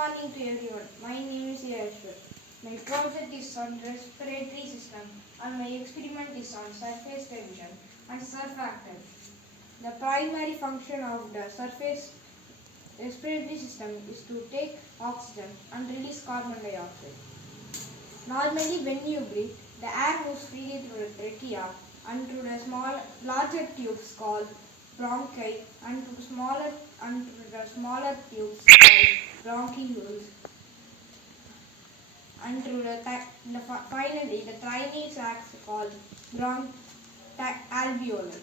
morning to everyone. My name is Ashwath. My project is on respiratory system and my experiment is on surface tension and surfactant. The primary function of the surface respiratory system is to take oxygen and release carbon dioxide. Normally when you breathe, the air moves freely through the trachea and through the larger tubes called bronchi and through the smaller tubes called bronchioles and through finally the tiny sacs called alveoli.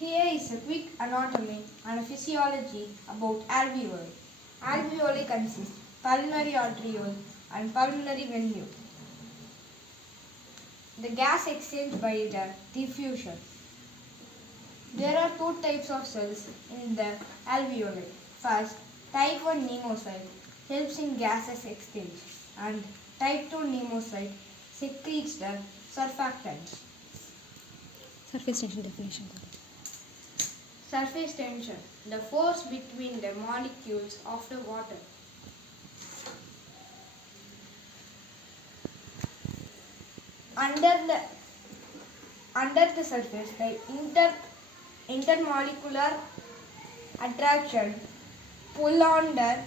Here is a quick anatomy and a physiology about alveoli. Alveoli consist pulmonary arteriole and pulmonary venule. The gas exchanged by the diffusion. There are two types of cells in the alveoli. First, type 1 pneumocyte helps in gases exchange and type 2 pneumocyte secretes the surfactants. Surface tension definition. Surface tension, the force between the molecules of the water. Under the surface, the intermolecular attraction pull on the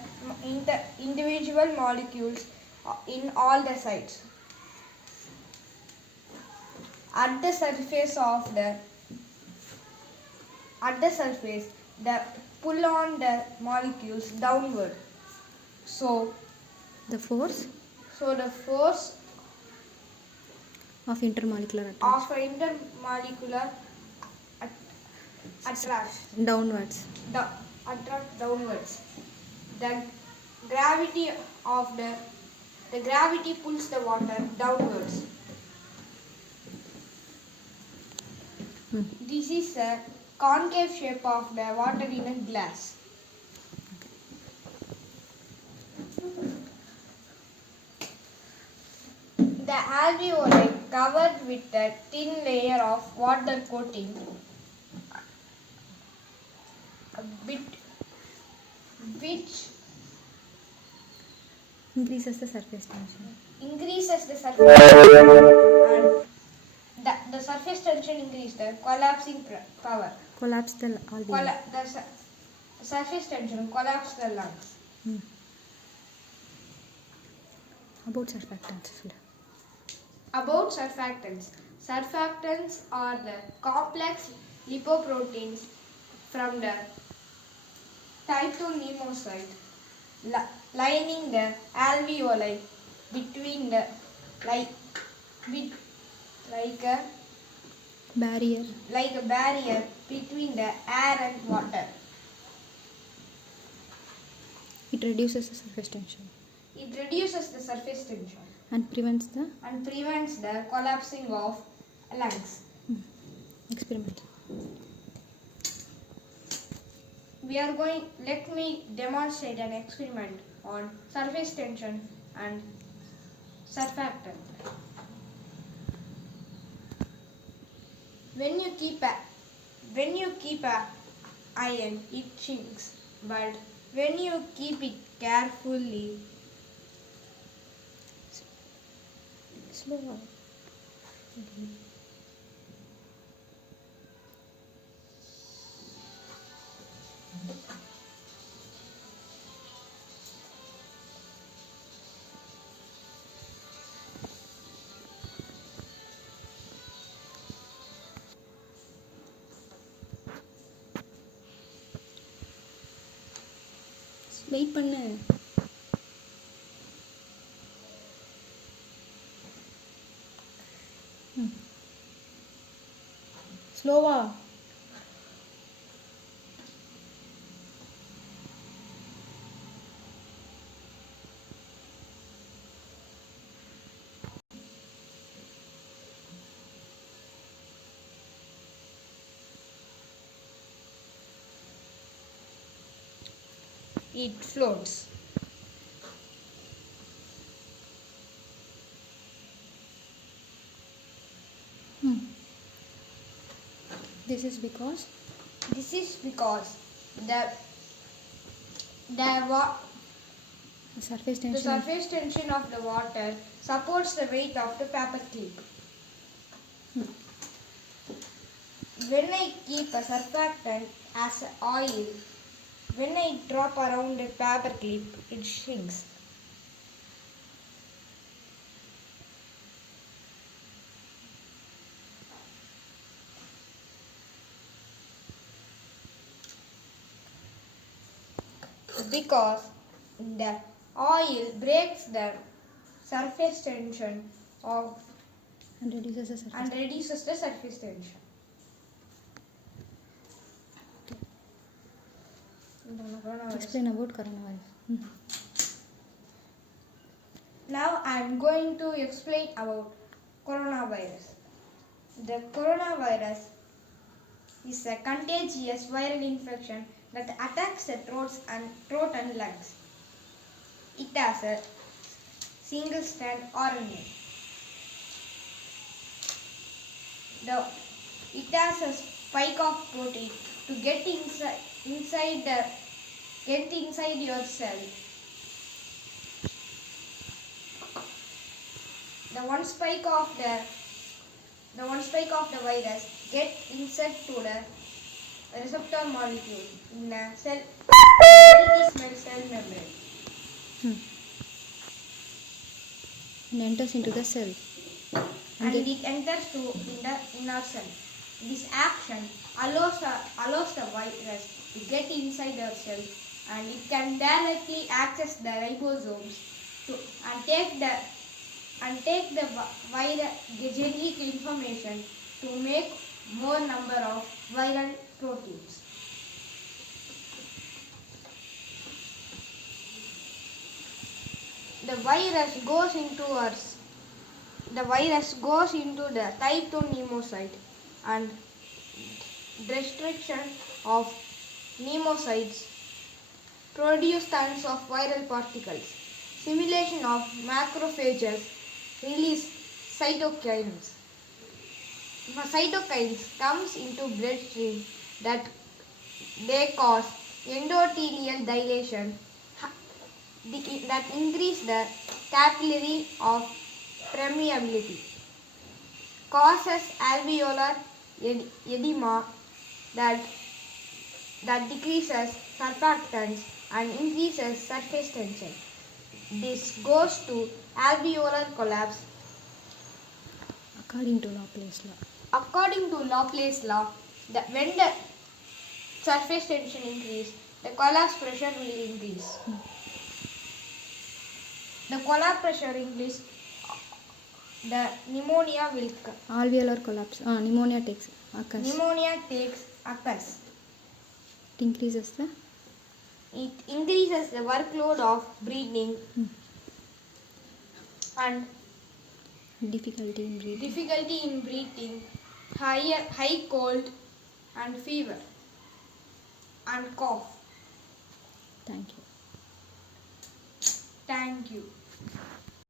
individual molecules in all the sides. At the surface, the pull on the molecules downward. So The force the force of intermolecular attraction downwards. Attract downwards. The gravity pulls the water downwards. This is a concave shape of the water in a glass. The alveoli covered with a thin layer of water coating which Increases the surface tension. increases the surface tension and the surface tension increases the collapsing power. Collapse the alveoli. The surface tension collapses the lungs. About surfactants. About surfactants. Surfactants are the complex lipoproteins from the type 2 pneumocyte lining the alveoli between the like a Barrier. between the air and water. It reduces the surface tension It reduces the surface tension and prevents the and prevents the collapsing of lungs. experiment. Let me demonstrate an experiment on surface tension and surfactant. When you keep a iron, it shrinks, but when you keep it carefully, Slower. Wait பண்ணு. ஸ்லோவா. it floats. This is because This is because the wa- The surface the tension. surface tension of the water supports the weight of the paper clip. When I keep a surfactant as oil, when I drop around a paper clip, it shrinks. Because the oil breaks the surface tension of And reduces the surface. and reduces the surface tension. Explain about coronavirus. Now I am going to explain about coronavirus. The coronavirus is a contagious viral infection that attacks the throat and lungs. It has a single-strand RNA. It has a spike of protein to get inside your cell. The one spike of the virus get inside to the receptor molecule in a cell membrane. And enters into the cell. And it enters to in the inner cell. This action allows the virus to get inside the cell, and it can directly access the ribosomes and take the genetic information to make more number of viral proteins. The virus goes into the type 2 pneumocyte, and destruction of pneumocytes produce tons of viral particles. Simulation of macrophages release cytokines. Cytokines comes into bloodstream that they cause endothelial dilation that increase the capillary of permeability, causes alveolar edema that decreases surfactants and increases surface tension. This goes to alveolar collapse. According to Laplace law. According to Laplace law, when the surface tension increases, the collapse pressure will increase. The collapse pressure increase, the pneumonia will come. Alveolar collapse. Pneumonia occurs. It increases the workload of breathing and difficulty in breathing. high cold and fever and cough. Thank you. Thank you.